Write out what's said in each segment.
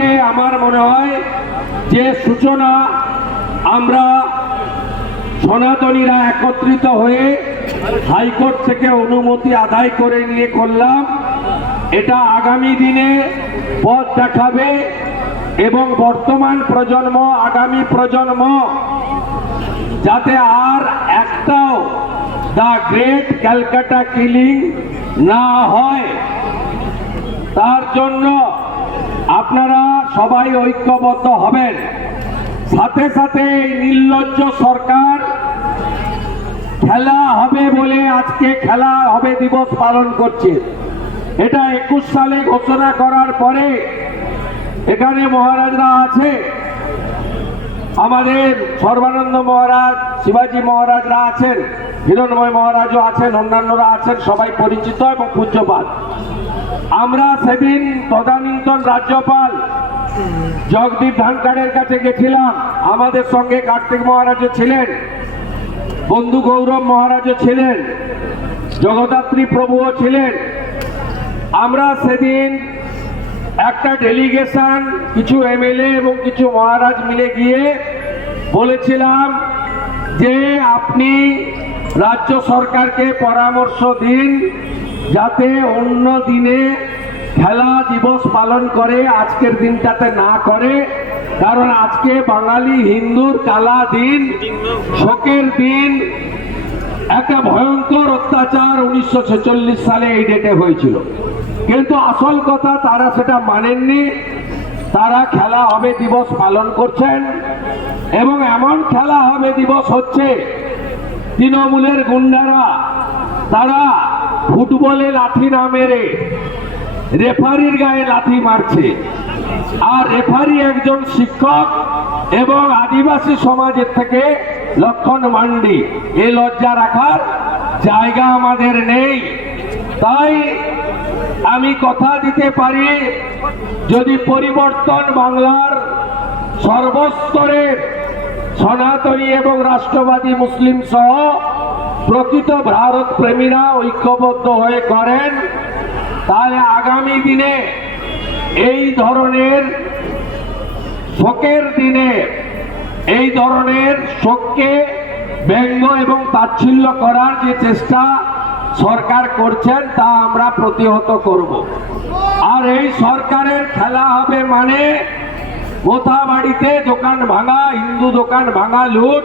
আমার মনে হয় যে সূচনা আমরা সনাতনীরা একত্রিত হয়ে হাইকোর্ট থেকে অনুমতি আদায় করে নিয়ে করলাম। এটা আগামী দিনে পথ দেখাবে এবং বর্তমান প্রজন্ম, আগামী প্রজন্ম যাতে আর একটাও দ্য গ্রেট ক্যালকাটা কিলিং না হয়। তার জন্য আপনারা সবাই ঐক্যবদ্ধ হবেন। সাথে সাথে নির্লজ্জ সরকার খেলা হবে বলে আজকে খেলা হবে দিবস পালন করছে। এটা একুশ সালে ঘোষণা করার পরে এখানে মহারাজরা আছে। আমাদের সর্বানন্দ মহারাজ, শিবাজি মহারাজরা আছেন, হিরণময় মহারাজও আছেন, অন্যান্যরা আছেন, সবাই পরিচিত এবং পূজ্যপাত। আমরা সেদিন তদানীন্তন রাজ্যপাল জগদীপ ধানকারের কাছে গেছিলাম। আমাদের সঙ্গে কার্তিক মহারাজও ছিলেন, বন্ধু গৌরব মহারাজও ছিলেন, জগদ্ধাত্রী প্রভুও ছিলেন। আমরা সেদিন একটা ডেলিগেশন কিছু এমএলএ এবং কিছু মহারাজ মিলে গিয়ে বলেছিলাম যে আপনি রাজ্য সরকারকে পরামর্শ দিন যাতে অন্য দিনে খেলা দিবস পালন করে, আজকের দিনটাতে না করে। কারণ আজকে বাঙালি হিন্দুর কালা দিন, শোকের দিন। একটা ভয়ঙ্কর অত্যাচার উনিশশো ছেচল্লিশ সালে এই ডেটে হয়েছিল। কিন্তু আসল কথা, তারা সেটা মানেননি। তারা খেলা হবে দিবস পালন করছেন এবং এমন খেলা হবে দিবস হচ্ছে তৃণমূলের গুন্ডারা। তারা ফুটবলে লাঠি না মেরে রেফারির গায়ে লাঠি মারছে। আর রেফারি একজন শিক্ষক এবং আদিবাসী সমাজের থেকে লক্ষণ মান্ডি। এ লজ্জা রাখার জায়গা আমাদের নেই। তাই আমি কথা দিতে পারি, যদি পরিবর্তন বাংলার সর্বস্তরের সনাতনী এবং রাষ্ট্রবাদী মুসলিম সহ প্রকৃত ভারত প্রেমীরা ঐক্যবদ্ধ হয়ে করেন তাহলে আগামী দিনে এই ধরনের শোকের দিনে এই ধরনের শোককে ব্যঙ্গ এবং তাচ্ছিল্য করার যে চেষ্টা সরকার করছেন, তা আমরা প্রতিহত করব। আর এই সরকারের খেলা হবে মানে কোথা বাড়িতে দোকান ভাঙা হিন্দু দোকান ভাঙা, লুট।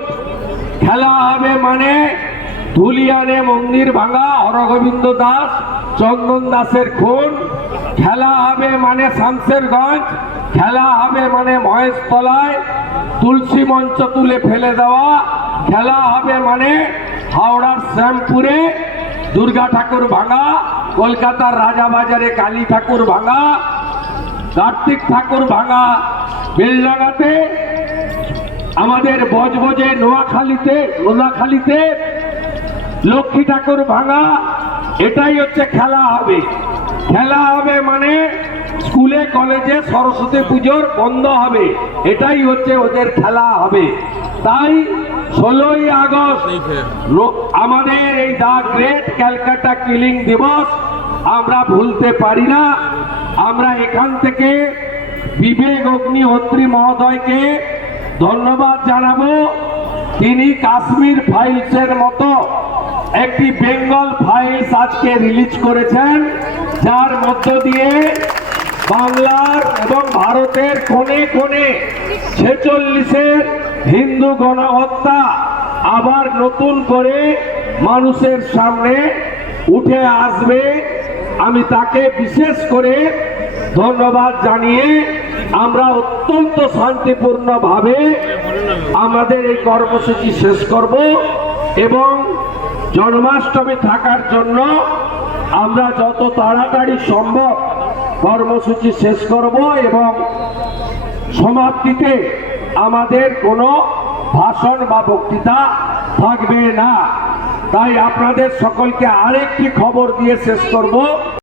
খেলা হবে মানে ধুলিয়ানে মন্দির ভাঙা হরগোবিন্দ দাস, চন্দন দাসের খুন। খেলা হবে মানে শামসেরগঞ্জ, খেলা হবে মানে মহেশতলায়। তুলসী মঞ্চ তুলে ফেলে দেওয়া, খেলা হবে মানে হাওড়ার শ্যামপুরে। দুর্গা ঠাকুর ভাঙা, কলকাতার রাজাবাজারে কালী ঠাকুর ভাঙা, কার্তিক ঠাকুর ভাঙা বেলডাঙ্গাতে। আমাদের বজবজে নোয়াখালীতে নোয়াখালীতে লক্ষ্মী ঠাকুর ভাঙা, এটাই হচ্ছে খেলা হবে। খেলা হবে মানে স্কুলে, কলেজে সরস্বতী পুজোর বন্ধ হবে। এটাই হচ্ছে ওদের খেলা হবে। তাই ষোলোই আগস্ট আমাদের এই দা গ্রেট ক্যালকাটা কিলিং দিবস আমরা ভুলতে পারি না। আমরা এখান থেকে বিবেক অগ্নিহোত্রী মহোদয়কে ধন্যবাদ জানাব। তিনি কাশ্মীর ফাইলসের মতো একটি বেঙ্গল ফাইলস আজকে রিলিজ করেছেন, যার মধ্য দিয়ে বাংলার এবং ভারতের কোণে কোণে ছেচল্লিশের হিন্দু গণহত্যা আবার নতুন করে মানুষের সামনে উঠে আসবে। আমি তাকে বিশেষ করে ধন্যবাদ জানিয়ে আমরা অত্যন্ত শান্তিপূর্ণভাবে আমাদের এই কর্মসূচি শেষ করব এবং জন্মাষ্টমী থাকার জন্য আমরা যত তাড়াতাড়ি সম্ভব কর্মসূচি শেষ করব এবং সমাপ্তিতে আমাদের কোনো ভাষণ বা বক্তৃতা থাকবে না। তাই আপনাদের সকলকে আরেকটি খবর দিয়ে শেষ করব।